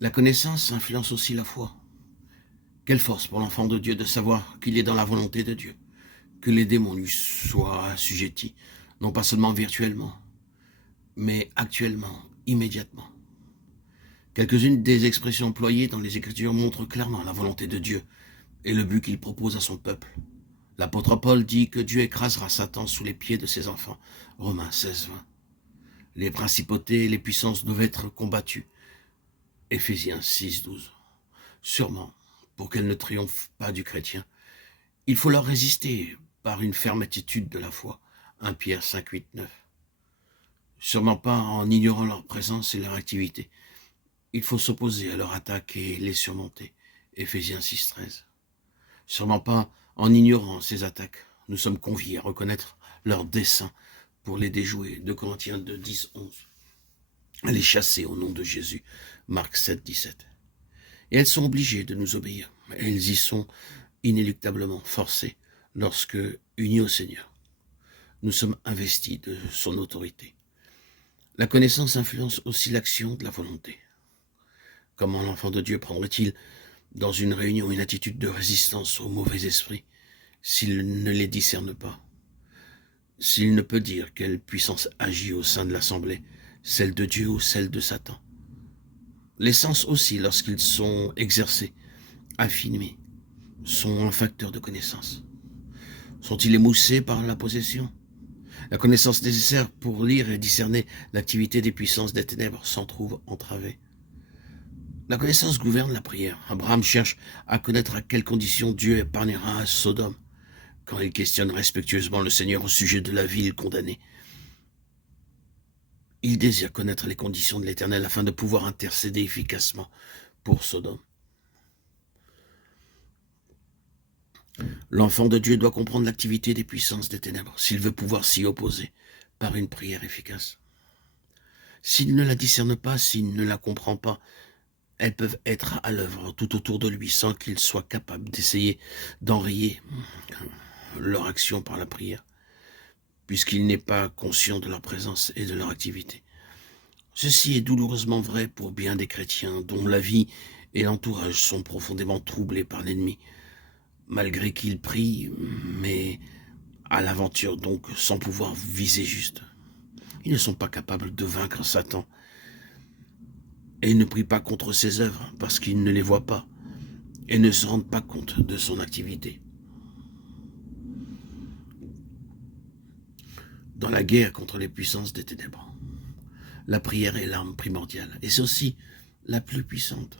La connaissance influence aussi la foi. Quelle force pour l'enfant de Dieu de savoir qu'il est dans la volonté de Dieu, que les démons lui soient assujettis, non pas seulement virtuellement, mais actuellement, immédiatement. Quelques-unes des expressions employées dans les Écritures montrent clairement la volonté de Dieu et le but qu'il propose à son peuple. L'apôtre Paul dit que Dieu écrasera Satan sous les pieds de ses enfants. Romains 16, 20. Les principautés et les puissances doivent être combattues. Éphésiens 6, 12. Sûrement, pour qu'elles ne triomphent pas du chrétien, il faut leur résister par une ferme attitude de la foi. 1 Pierre 5, 8, 9. Sûrement pas en ignorant leur présence et leur activité. Il faut s'opposer à leur attaque et les surmonter. Éphésiens 6, 13. Sûrement pas en ignorant ces attaques. Nous sommes conviés à reconnaître leur dessein pour les déjouer. 2 Corinthiens 2, 10, 11. À les chasser au nom de Jésus. Marc 7, 17. Et elles sont obligées de nous obéir. Elles y sont inéluctablement forcées lorsque, unies au Seigneur, nous sommes investis de son autorité. La connaissance influence aussi l'action de la volonté. Comment l'enfant de Dieu prendrait-il dans une réunion une attitude de résistance aux mauvais esprits s'il ne les discerne pas? S'il ne peut dire quelle puissance agit au sein de l'assemblée, celle de Dieu ou celle de Satan? Les sens aussi, lorsqu'ils sont exercés, affinés, sont un facteur de connaissance. Sont-ils émoussés par la possession? La connaissance nécessaire pour lire et discerner l'activité des puissances des ténèbres s'en trouve entravée. La connaissance gouverne la prière. Abraham cherche à connaître à quelles conditions Dieu épargnera à Sodome quand il questionne respectueusement le Seigneur au sujet de la ville condamnée. Il désire connaître les conditions de l'Éternel afin de pouvoir intercéder efficacement pour Sodome. L'enfant de Dieu doit comprendre l'activité des puissances des ténèbres s'il veut pouvoir s'y opposer par une prière efficace. S'il ne la discerne pas, s'il ne la comprend pas, elles peuvent être à l'œuvre tout autour de lui sans qu'il soit capable d'essayer d'enrayer leur action par la prière, puisqu'il n'est pas conscient de leur présence et de leur activité. Ceci est douloureusement vrai pour bien des chrétiens dont la vie et l'entourage sont profondément troublés par l'ennemi, malgré qu'ils prient, mais à l'aventure donc sans pouvoir viser juste. Ils ne sont pas capables de vaincre Satan et ils ne prient pas contre ses œuvres parce qu'ils ne les voient pas et ne se rendent pas compte de son activité. Dans la guerre contre les puissances des ténèbres, la prière est l'arme primordiale et c'est aussi la plus puissante.